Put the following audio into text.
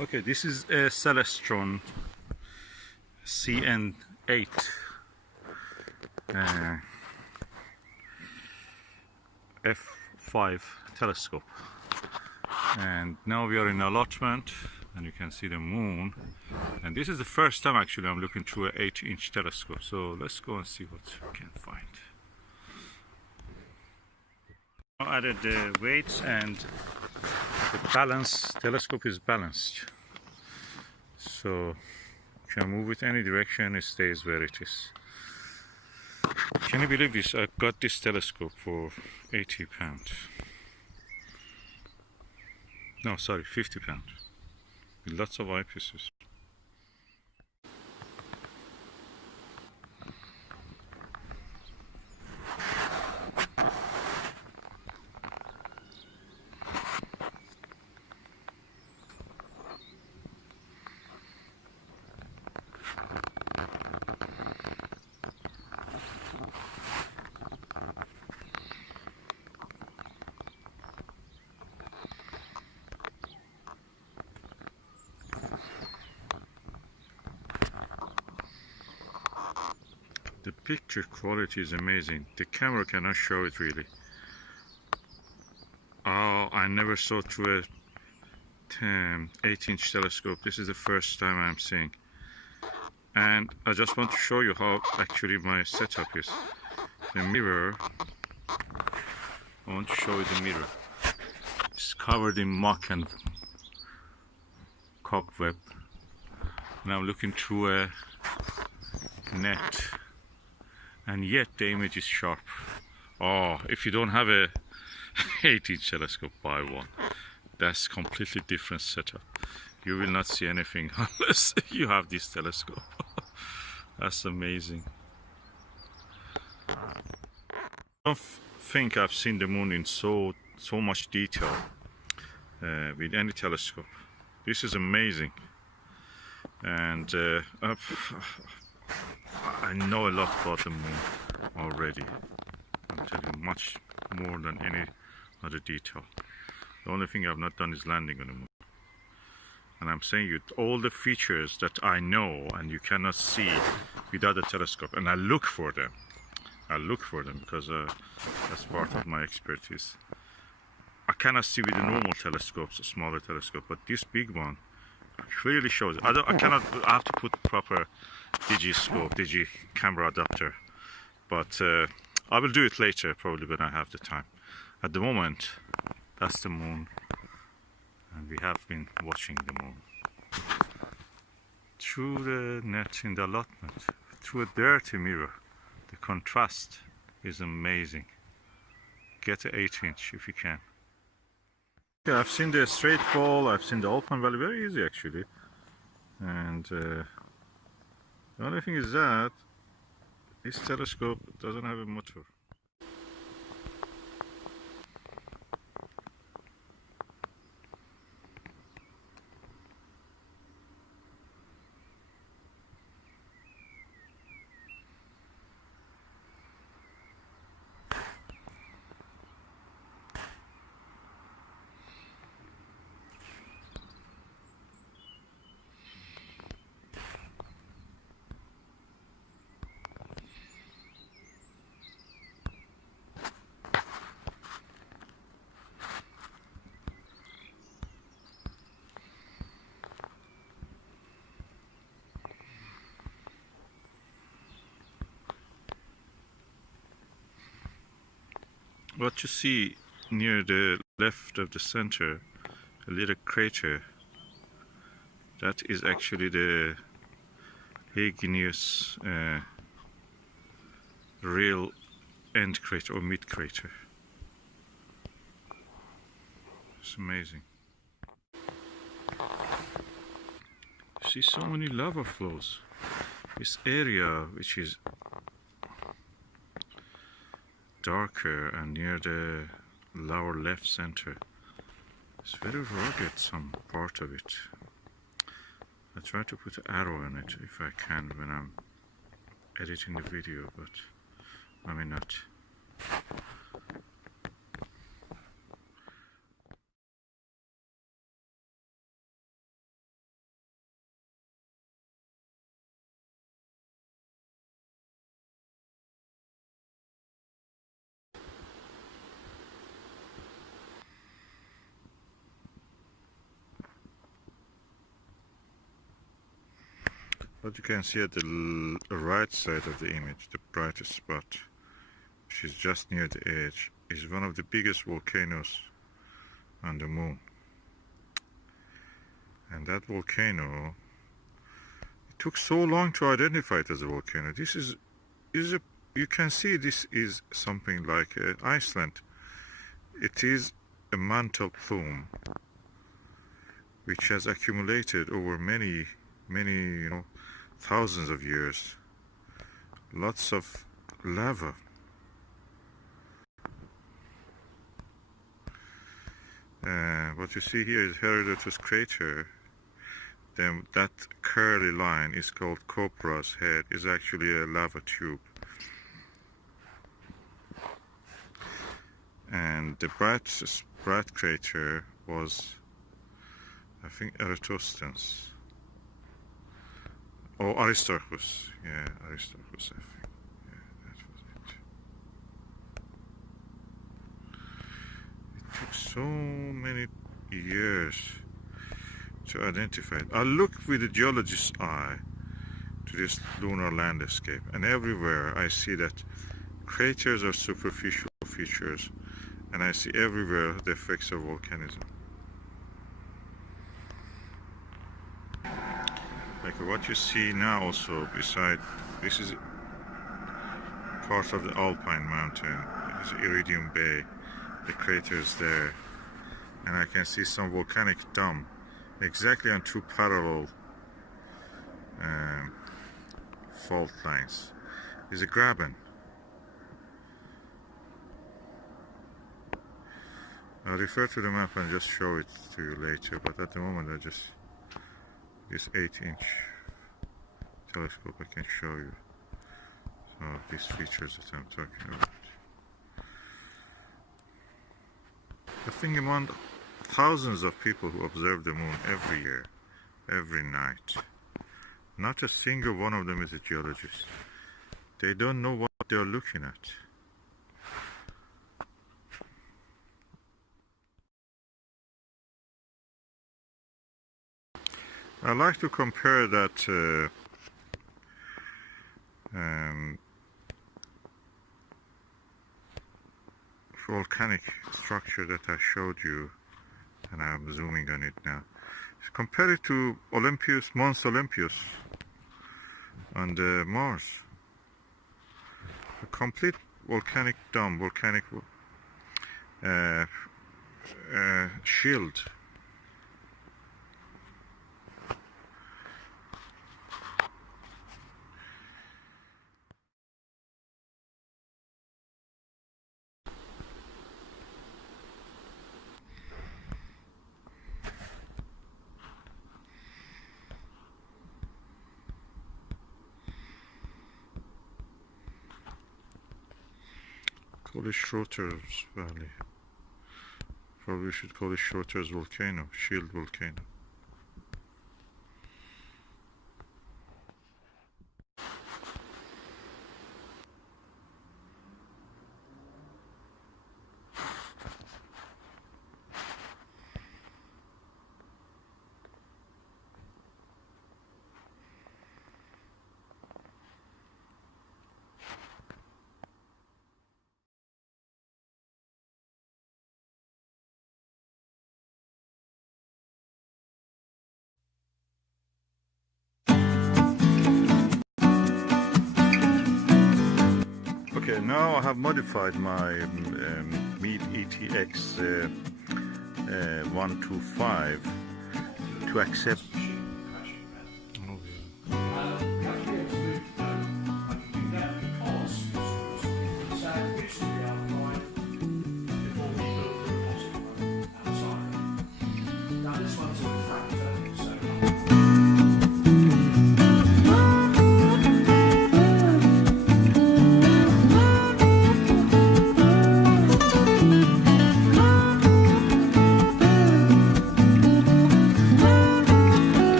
Okay, this is a Celestron C8-N F5 telescope, and now we are in allotment and you can see the moon, and this is the first time actually I'm looking through an 8-inch telescope, so let's go and see what we can find. I added the weights and the balance. Telescope is balanced, so you can move it any direction, it stays where it is. Can you believe this? I got this telescope for £80. No, sorry, £50. With lots of eyepieces. The picture quality is amazing. The camera cannot show it really. Oh, I never saw through a 8-inch telescope. This is the first time I'm seeing. And I just want to show you how actually my setup is. The mirror, I want to show you the mirror. It's covered in muck and cobweb. And I'm looking through a net. And yet the image is sharp. Oh, if you don't have a 8-inch telescope, buy one. That's completely different setup. You will not see anything unless you have this telescope. That's amazing. I don't think I've seen the moon in so much detail with any telescope. This is amazing. And I know a lot about the moon already. I'm telling you much more than any other detail. The only thing I've not done is landing on the moon. And I'm saying you all the features that I know and you cannot see without a telescope. And I look for them. I look for them because that's part of my expertise. I cannot see with the normal telescopes, a smaller telescope, but this big one clearly shows. I have to put proper digi camera adapter, but I will do it later, probably when I have the time. At the moment, that's the moon, and we have been watching the moon through the net in the allotment, through a dirty mirror. The contrast is amazing. Get an 8-inch if you can. Yeah, I've seen the straight fall, I've seen the open valley, very easy actually. And the only thing is that this telescope doesn't have a motor. What you see near the left of the center, a little crater, that is actually the igneous real end crater or mid crater. It's amazing. You see so many lava flows. This area, which is darker and near the lower left center, it's very rugged, some part of it. I try to put an arrow in it if I can when I'm editing the video, but I may not. What you can see at the right side of the image, the brightest spot, which is just near the edge, is one of the biggest volcanoes on the moon. And that volcano, it took so long to identify it as a volcano. This is a, you can see this is something like Iceland. It is a mantle plume which has accumulated over many, thousands of years. Lots of lava. What you see here is Herodotus crater. Then that curly line is called Cobra's head, is actually a lava tube. And the bright crater was, I think, Eratosthenes. Oh, Aristarchus. Yeah, Aristarchus, I think. Yeah, that was it. It took so many years to identify it. I look with a geologist's eye to this lunar landscape, and everywhere I see that craters are superficial features, and I see everywhere the effects of volcanism. Like what you see now also beside, this is part of the Alpine mountain. This is Iridium Bay, the crater is there, and I can see some volcanic dome exactly on two parallel fault lines. Is a graben. I'll refer to the map and just show it to you later, but at the moment I just, this 8-inch telescope, I can show you some of these features that I'm talking about. I think among thousands of people who observe the moon every year, every night, not a single one of them is a geologist. They don't know what they're looking at. I like to compare that volcanic structure that I showed you, and I'm zooming on it now. Compare it to Olympus, Mons Olympus on the Mars. A complete volcanic dome, volcanic shield. Call it Schroter's Valley. Probably should call it Schroter's volcano, shield volcano. Okay, now I have modified my Meet ETX 125 to accept